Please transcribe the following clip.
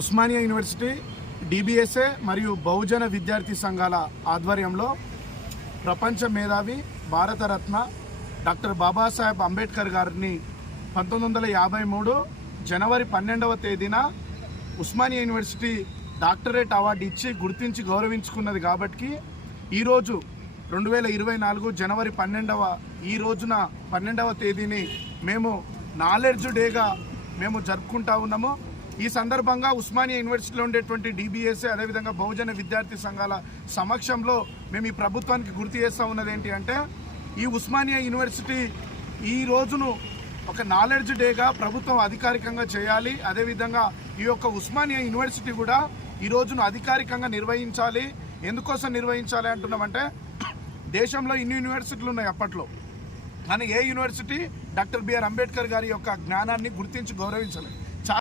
Osmania university DBSA మరియు బహుజన విద్యార్థి సంఘాల ఆధ్వర్యంలో ప్రపంచ మేధావి భారతరత్న డాక్టర్ బాబాసాహెబ్ అంబేద్కర్ గారిని 1953 జనవరి 12వ తేదీన ఉస్మానియా యూనివర్సిటీ డాక్టరేట్ అవార్డు ఇచ్చి గుర్తించి గౌరవించుకున్నది. కాబట్టి ఈరోజు 2024 జనవరి 12వ తేదీని మేము నాలెడ్జ్ డేగా మేము జరుపుకుంటా ఉన్నాము. ఈ సందర్భంగా ఉస్మానియా యూనివర్సిటీలో ఉండేటువంటి డిబిఎస్ఏ అదేవిధంగా బహుజన విద్యార్థి సంఘాల సమక్షంలో మేము ఈ ప్రభుత్వానికి గుర్తు చేస్తూ ఉన్నది ఏంటి అంటే, ఈ ఉస్మానియా యూనివర్సిటీ ఈ రోజును ఒక నాలెడ్జ్ డేగా ప్రభుత్వం అధికారికంగా చేయాలి. అదేవిధంగా ఈ యొక్క ఉస్మానియా యూనివర్సిటీ కూడా ఈ రోజును అధికారికంగా నిర్వహించాలి. ఎందుకోసం నిర్వహించాలి అంటున్నామంటే, దేశంలో ఇన్ని యూనివర్సిటీలు ఉన్నాయి అప్పట్లో, కానీ ఏ యూనివర్సిటీ డాక్టర్ బిఆర్ అంబేద్కర్ గారి యొక్క జ్ఞానాన్ని గుర్తించి గౌరవించలేదు.